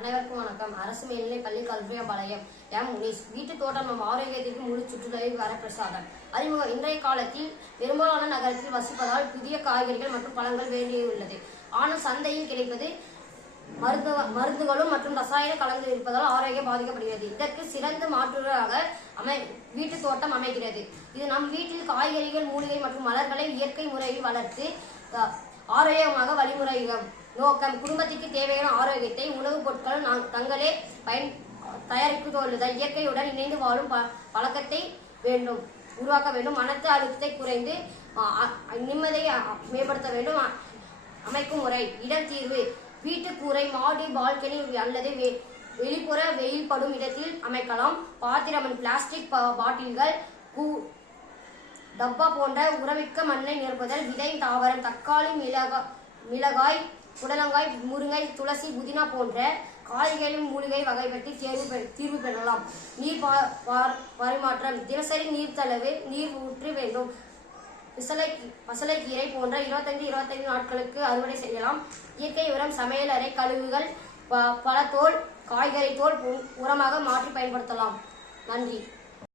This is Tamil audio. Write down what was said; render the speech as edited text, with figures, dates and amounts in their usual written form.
அனைவருக்கும் வணக்கம். அரசு மேல்நிலைப் பள்ளி கல்வியாபாளையம் எம். முனீஸ். வீட்டு தோட்டம் நம் ஆரோக்கியத்திற்கு முழு சுற்றுலா வரப்பிரசாதம். அறிமுகம். இன்றைய காலத்தில் பெரும்பாலான நகரத்தில் வசிப்பதால் புதிய காய்கறிகள் மற்றும் பழங்கள் வேண்டியுள்ளது. ஆனால் சந்தையில் கிடைப்பது மருந்துகளும் மற்றும் ரசாயன கலந்து இருப்பதால் ஆரோக்கியம் பாதிக்கப்படுகிறது. இதற்கு சிறந்த மாற்றுகளாக வீட்டு தோட்டம் அமைகிறது. இது நம் வீட்டில் காய்கறிகள், மூலிகை மற்றும் மலர்களை இயற்கை முறையில் வளர்த்து ஆரோக்கியமாக வழிமுறைகள் நோக்கம். குடும்பத்திற்கு தேவையான ஆரோக்கியத்தை உணவுப் பொருட்கள் தங்களே தயாரித்துள்ளதால் இயற்கையுடன் இணைந்து வாழும் பழக்கத்தை உருவாக்க வேண்டும். மன அழுத்தத்தை குறைந்து நிம்மதியை மேம்படுத்த வேண்டும். அமைக்கும் முறை. இடம் தீர்வு. வீட்டு கூரை, மாடி, பால்கனி அல்லது வெளிப்புற வெயில் படும் இடத்தில் அமைக்கலாம். பாத்திரம், பிளாஸ்டிக் பாட்டில்கள், டப்பா போன்ற உரமிக்க மண்ணை நிரப்புதல். விதை தாவரம். தக்காளி, மிளகாய், புடலங்காய், முருங்கை, துளசி, புதினா போன்ற காய்கறி, மூலிகை வகை பற்றி தீர்வு பெறலாம். நீர் பரிமாற்றம். தினசரி நீர் ஊற்ற வேண்டும். பசலைக்கீரை போன்ற 25 நாட்களுக்கு அறுவடை செய்யலாம். இயற்கை உரம். சமையலறை கழிவுகள், பழத்தோல், காய்கறி தோல் உரமாக மாற்றி பயன்படுத்தலாம். நன்றி.